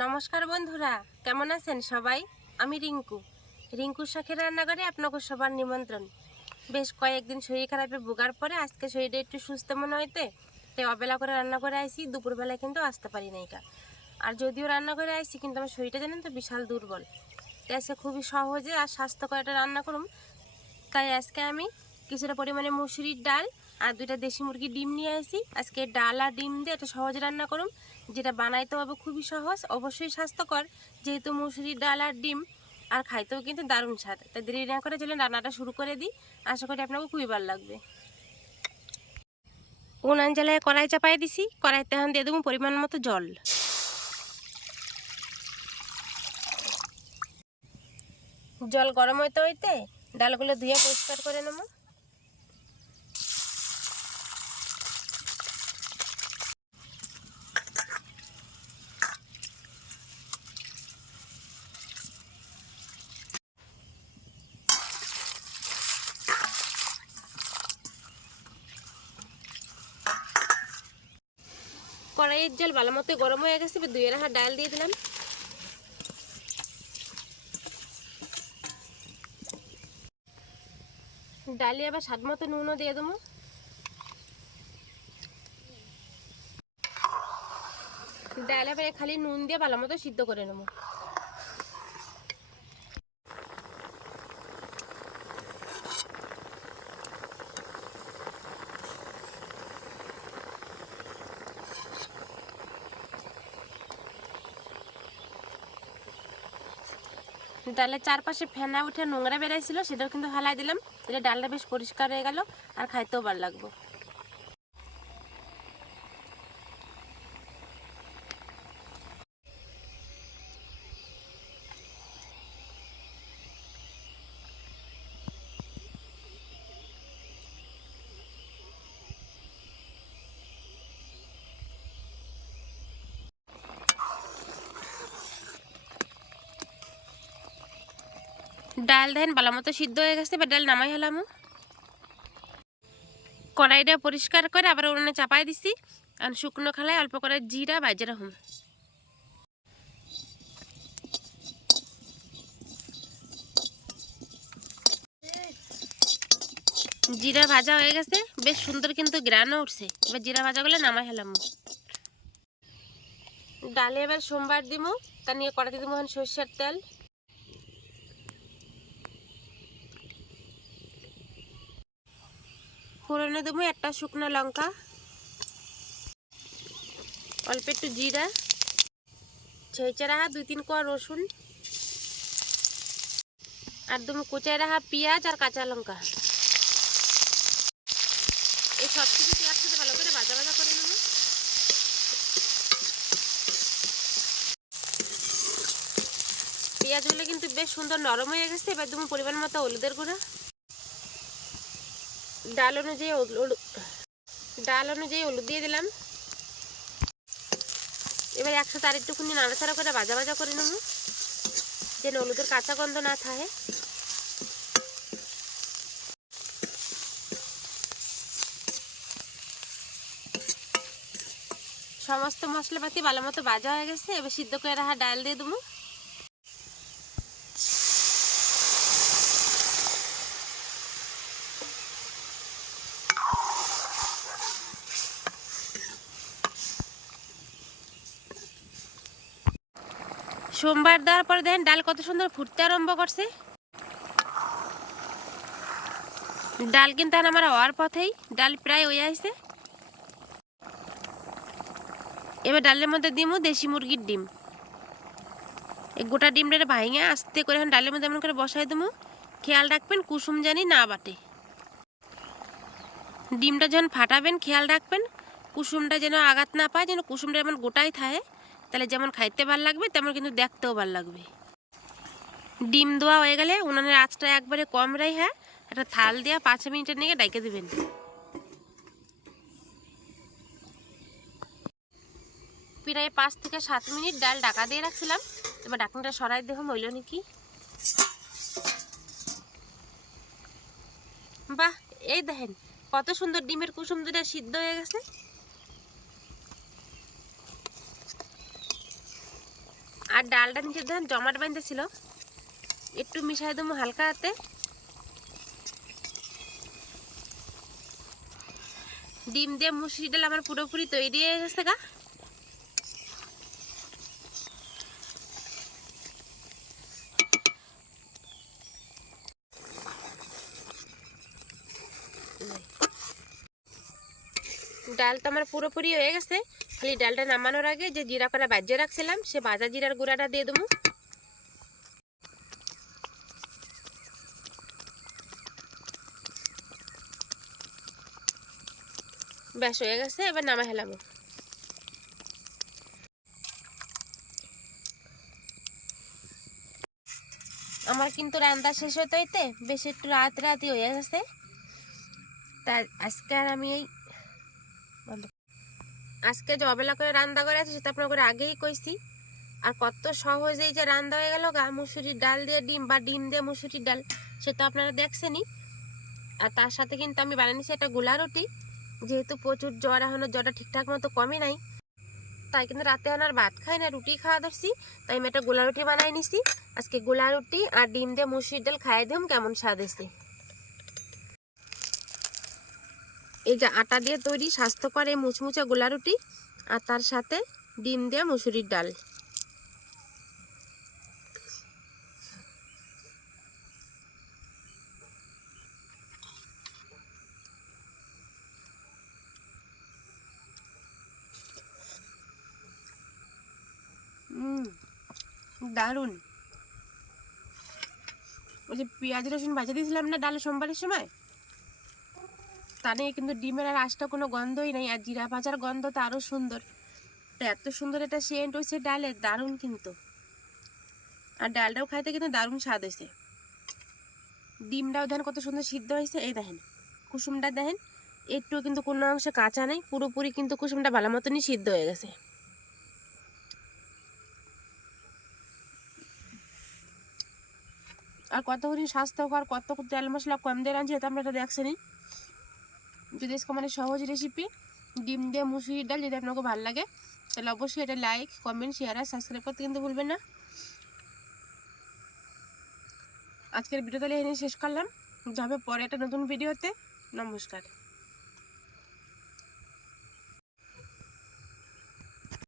নমস্কার বন্ধুরা, কেমন আছেন সবাই? আমি রিঙ্কু। রিঙ্কুর শাখের রান্নাঘরে আপনাকে সবার নিমন্ত্রণ। বেশ কয়েকদিন শরীর খারাপে ভোগার পরে আজকে শরীরটা একটু সুস্থ মনে হইতে, তাই অবেলা করে রান্না করে আইসি দুপুরবেলায় কিন্তু আসতে পারি না এটা আর যদিও রান্না করে আইসি কিন্তু আমার শরীরটা জানেন তো বিশাল দুর্বল। তাই আজকে খুবই সহজে আর স্বাস্থ্যকর একটা রান্না করুম। তাই আজকে আমি কিছুটা পরিমাণে মুসুরির ডাল আর দুইটা দেশি মুরগির ডিম নিয়ে আসি। আজকে ডাল আর ডিম দিয়ে একটা সহজ রান্না করুন, যেটা বানাইতে হবে খুবই সহজ, অবশ্যই স্বাস্থ্যকর। যেহেতু মুসুরির ডাল আর ডিম, আর খাইতেও কিন্তু দারুণ স্বাদ। তাই দেরি না করে চলে রান্নাটা শুরু করে দিই। আশা করি আপনাকে খুবই ভালো লাগবে। উনান জ্বালায় কড়াই চাপাই দিছি, কড়াইতে এখন দিয়ে দেবো পরিমাণ মতো জল। জল গরম হইতে হইতে ডালগুলো ধুয়ে পরিষ্কার করে নেব। কড়াইয়ের জল ভালো মতো গরম হয়ে গেছে, এবার দুই রাখা ডাল দিয়ে দিলাম। ডালে আবার স্বাদ মতো নুনও দিয়ে দেবো। ডাল আবার খালি নুন দিয়ে ভালো মতো সিদ্ধ করে নেব। ডালের চারপাশে ফেনা উঠে নোংরা বেড়াইছিল, সেটাও কিন্তু হালাই দিলাম। এটা ডালটা বেশ পরিষ্কার হয়ে গেল, আর খাইতেও ভালো লাগবো। ডাল দেন ভালো মতো সিদ্ধ হয়ে গেছে, এবার ডাল নামাই হলাম। কড়াইটা পরিষ্কার করে আবার উনুনে চাপাই দিছি। আর শুকনো খালায় অল্প করে জিরা বাজে রাখুন জিরা ভাজা হয়ে গেছে, বেশ সুন্দর কিন্তু গ্রানও উঠছে। এবার জিরা ভাজাগুলো নামাই হলাম। ডালে এবার সোমবার দিব তা নিয়ে কড়াতে দিব এখন সর্ষের তেল। ফোড়নে দেবো, একটা শুকনো লঙ্কা। অল্প একটু জিরা ছেঁচে রাখা দুই তিন কোয়া রসুন। আর দেবো কুচায় রাখা পেঁয়াজ আর কাঁচা লঙ্কা। এই সব কিছু একসাথে ভালো করে ভাজা ভাজা করে নেব। পেঁয়াজগুলো কিন্তু বেশ সুন্দর নরম হয়ে গেছে। এবার দেবো পরিমাণ মতো হলুদের গুঁড়া। ডাল অনুযায়ী ডাল অনুযায়ী হলুদ দিয়ে দিলাম। এবার একসাথে আর একটুখানি নাড়াচাড়া করে ভাজা ভাজা করে নেব। যেন হলুদের কাঁচা গন্ধ না থাকে। সমস্ত মশলাপাতি ভালো মতো ভাজা হয়ে গেছে। এবার সিদ্ধ করে রাখা ডাল দিয়ে দেবো। সোমবার দেওয়ার পরে দেখেন ডাল কত সুন্দর ফুটতে আরম্ভ করছে। ডাল কিন্তু আমার হওয়ার পথেই, ডাল প্রায় হয়ে আসছে। এবার ডালের মধ্যে দিমু দেশি মুরগির ডিম। এই গোটা ডিমটা ভাঙে আস্তে করে এখন ডালের মধ্যে এমন করে বসাই দেবো খেয়াল রাখবেন কুসুম জানি না বাটে। ডিমটা যখন ফাটাবেন, খেয়াল রাখবেন, কুসুমটা যেন আঘাত না পায়, যেন কুসুমটা এমন গোটাই থাকে। তাহলে যেমন খাইতে ভালো লাগবে, তেমন কিন্তু দেখতেও ভালো লাগবে। ডিম দেওয়া হয়ে গেলে উনানের আঁচটা একবারে কম রাই হ্যাঁ একটা থাল দেওয়া পাঁচ মিনিটের নিয়ে ডাইকে দেবেন। প্রায় পাঁচ থেকে সাত মিনিট ডাল ডাকা দিয়ে রাখছিলাম। এবার ঢাকনাটা সরাই দেখো মইল নাকি। বাহ, এই দেখেন, কত সুন্দর ডিমের কুসুম দুটা সিদ্ধ হয়ে গেছে। আর ডালটা নিচে ধান জমাট বাঁধতেছিল একটু মিশাই দেবো হালকা হাতে। ডিম দিয়ে মুসুরি ডাল আমার পুরোপুরি তৈরি হয়ে গেছে গা। ডালটা আমার পুরোপুরি হয়ে গেছে। খালি ডালটা নামানোর আগে যে জিরা করা বাজিয়ে রাখছিলাম, সে ভাজা জিরার গুঁড়াটা দিয়ে দেবো। ব্যাস, হয়ে গেছে, এবার নামা হেলাম। আমার কিন্তু রান্না শেষ হতে হইতে বেশ একটু রাত রাতই হয়ে গেছে। তা আজকে আর আমি এই আজকে যে অবেলা করে রান্না করে আছে, সেটা আপনার আগেই কইছি। আর কত সহজেই যে রান্না হয়ে গেল গা, মুসুরির ডাল দিয়ে ডিম বা ডিম দিয়ে মুসুরির ডাল, সেটা আপনারা দেখছেনই। আর তার সাথে কিন্তু আমি বানিয়েছি একটা গোলা রুটি। যেহেতু প্রচুর জ্বর, এখনও জ্বরটা ঠিকঠাক মতো কমে নাই। তাই কিন্তু রাতে এখন আর ভাত খাই না, রুটি খাওয়া ধরছি। তাই আমি একটা গোলা রুটি বানাই নিছি আজকে গোলা রুটি আর ডিম দিয়ে মুসুরির ডাল খাই দিম, কেমন স্বাদ এসে এই যে আটা দিয়ে তৈরি স্বাস্থ্যকর এই মুচমুচে গোলা রুটি আর তার সাথে ডিম দিয়ে মুসুরির ডাল। দারুণ। ওই যে পেঁয়াজ রসুন ভাজা দিয়েছিলাম না ডালে সোমবারের সময়? তা নিয়ে কিন্তু ডিমের আর আশটা কোনো গন্ধই নেই, আর জিরা ভাজার গন্ধ তো আরও সুন্দর। তো এত সুন্দর একটা সেন্ট হয়েছে ডালে দারুণ কিন্তু। আর ডালটাও খাইতে কিন্তু দারুণ স্বাদ হয়েছে। ডিমটাও দেখেন কত সুন্দর সিদ্ধ হয়েছে, এই দেখেন, কুসুমটা দেখেন একটু কিন্তু কোনো অংশে কাঁচা নেই, পুরোপুরি কিন্তু কুসুমটা ভালো মতনই সিদ্ধ হয়ে গেছে। আর কতগুলি স্বাস্থ্যকর, কত তেল মশলা কম দিয়ে রাঁধছি এটা আমরা এটা দেখছেনি যদি মানে সহজ রেসিপি ডিম দিয়ে মুসুরির ডাল যদি আপনাকে ভালো লাগে, তাহলে অবশ্যই এটা লাইক কমেন্ট শেয়ার আর সাবস্ক্রাইব করতে কিন্তু ভুলবেন না। আজকের ভিডিও তাহলে এনে শেষ করলাম। যাবে পরে একটা নতুন ভিডিওতে নমস্কার।